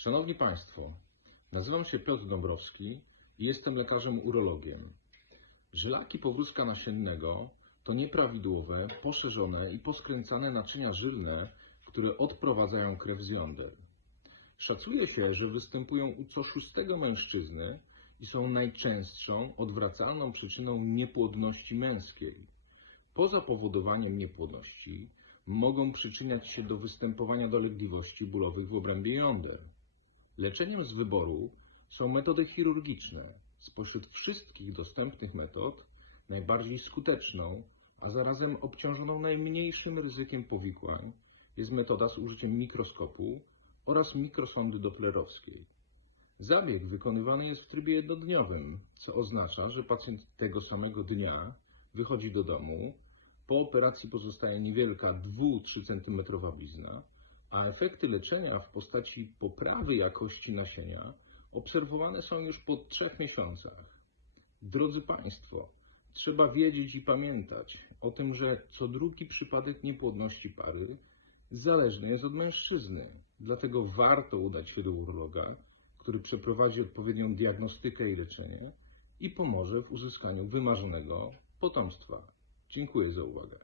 Szanowni Państwo, nazywam się Piotr Dąbrowski i jestem lekarzem urologiem. Żylaki powrózka nasiennego to nieprawidłowe, poszerzone i poskręcane naczynia żylne, które odprowadzają krew z jąder. Szacuje się, że występują u co szóstego mężczyzny i są najczęstszą odwracalną przyczyną niepłodności męskiej. Poza powodowaniem niepłodności mogą przyczyniać się do występowania dolegliwości bólowych w obrębie jąder. Leczeniem z wyboru są metody chirurgiczne. Spośród wszystkich dostępnych metod najbardziej skuteczną, a zarazem obciążoną najmniejszym ryzykiem powikłań jest metoda z użyciem mikroskopu oraz mikrosondy doplerowskiej. Zabieg wykonywany jest w trybie jednodniowym, co oznacza, że pacjent tego samego dnia wychodzi do domu, po operacji pozostaje niewielka 2-3 cm blizna, a efekty leczenia w postaci poprawy jakości nasienia obserwowane są już po trzech miesiącach. Drodzy Państwo, trzeba wiedzieć i pamiętać o tym, że co drugi przypadek niepłodności pary zależny jest od mężczyzny. Dlatego warto udać się do urologa, który przeprowadzi odpowiednią diagnostykę i leczenie i pomoże w uzyskaniu wymarzonego potomstwa. Dziękuję za uwagę.